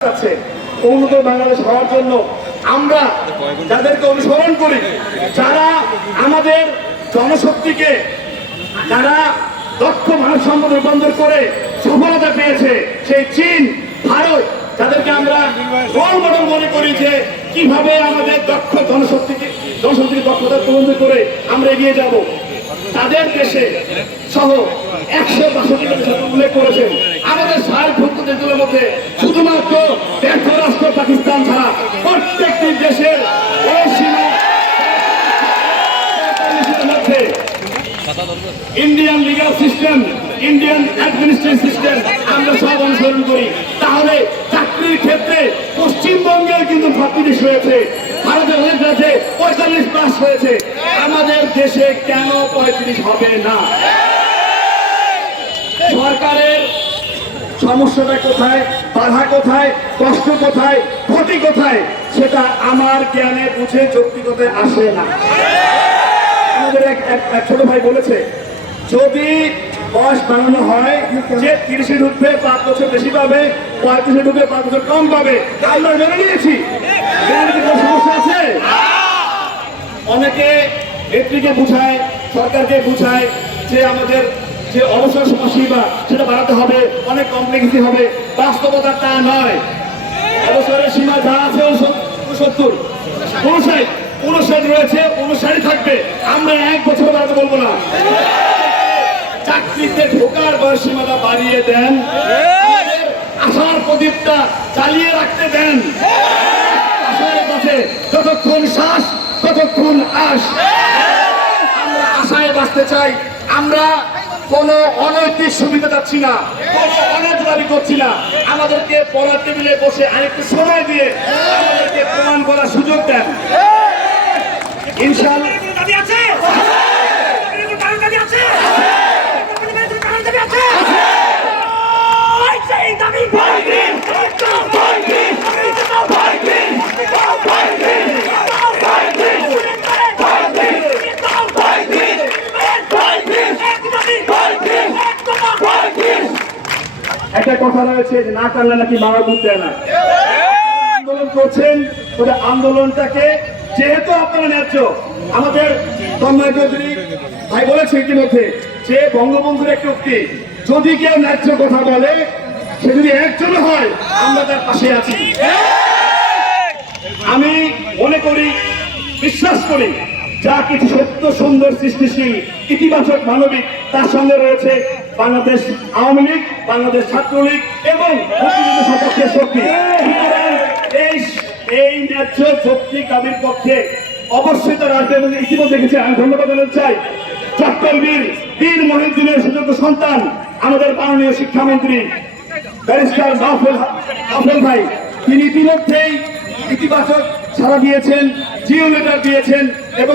আছে উন্নত বাংলাদেশ হওয়ার জন্য আমরা যাদেরকে অনুসরণ করি, যারা আমাদের জনশক্তিকে, যারা দক্ষ মানব সম্পদ রূপান্তর করে সফলতা পেয়েছে, সেই চীন, ভারত, যাদেরকে আমরা রোল মডেল মনে করি যে কীভাবে আমাদের দক্ষ জনশক্তিকে জনশক্তিকে দক্ষতা রূপান্তর করে আমরা এগিয়ে যাব। তাদের দেশে সহ একশো বাষট্টি উল্লেখ করেছেন আমাদের সার্কভুক্ত দেশগুলোর মধ্যে শুধুমাত্র ব্যর্থ রাষ্ট্র পাকিস্তান ছাড়া প্রত্যেকটি দেশের মধ্যে Indian legal system, Indian administration system, আমরা সব অনুসরণ করি। দেশে কেন পঁয়ত্রিশ হবে না? সরকারের সমস্যাটা কোথায়? বাধা কোথায়? কষ্ট কোথায়? ক্ষতি কোথায়? সেটা আমার জ্ঞানে, বুঝে, যৌক্তিকতায় আসে না। আমাদের এক ছোট ভাই বলেছে, যদি বয়স বাড়ানো হয়, যে তিরিশে ঢুকবে, পাঁচ বছর বেশি পাবে, পঁয়ত্রিশে ঢুকবে, পাঁচ বছর কম পাবে। আমরা মেনে নিয়েছি। সমস্যা আছে? অনেকে নেত্রীকে বুঝায়, সরকারকে বুঝায় যে আমাদের যে অবসর সময়সীমা, সেটা বাড়াতে হবে, অনেক কমপ্লেক্সি হবে। বাস্তবতা তা নয়। অবসরের সীমা যা আছে সত্তর উনষাট উনষাট রয়েছে উনষাটই থাকবে। আমরা এক বছর বাড়াতে বলব না। চাকরিতে ঢোকার বয়স সীমাটা বাড়িয়ে দেন। আশার প্রদীপটা চালিয়ে রাখতে দেন। আশার পথে যতক্ষণ শ্বাস, ততক্ষণ আশ। বাঁচতে চাই। আমরা কোনো অনৈতিক সুবিধা চাচ্ছি না কোনো অনৈতিক দাবি করছি না। আমাদেরকে পড়ার টেবিলে বসে আরেকটু সময় দিয়ে আমাদেরকে প্রমাণ করার সুযোগ দেন। ইনশাল্লাহ দাবি আছে এরকম কারণ দাবি আছে এরকম কারণ দাবি আছে ওই সেই দাবি ফাইটিং ফাইটিং ফাইটিং একটা কথা রয়েছে যে না কানলে নাকি মারা দুধ দেয় না। আন্দোলন করছেন ওটা আন্দোলনটাকে যেহেতু আপনারা ন্যায্য, আমাদের তন্ময় চৌধুরী ভাই বলেছে ইতিমধ্যে যে বঙ্গবন্ধুর একটি উক্তি, যদি কেউ ন্যায্য কথা বলে, সে যদি একজন হয়, আমরা তার পাশে আছি। আমি মনে করি, বিশ্বাস করি, যা কিছু সত্য সুন্দর সৃষ্টিশীল, ইতিবাচক, মানবিক, তার সঙ্গে রয়েছে বাংলাদেশ আওয়ামী লীগ, বাংলাদেশ ছাত্রলীগ এবং শক্তি। এই ন্যায্য যৌক্তিক দাবির পক্ষে অবশ্যই তারা আসবে এবং ইতিমধ্যে দেখেছি আমি ধন্যবাদ জানাতে চাই। চট্টল বীর মহিউদ্দিনের সুযোগ্য সন্তান, আমাদের মাননীয় শিক্ষামন্ত্রী, ব্যারিস্টার মাহফুল মাহফুল ভাই। তিনি ইতিমধ্যেই ইতিবাচক সাড়া দিয়েছেন, জিও লেটার দিয়েছেন এবং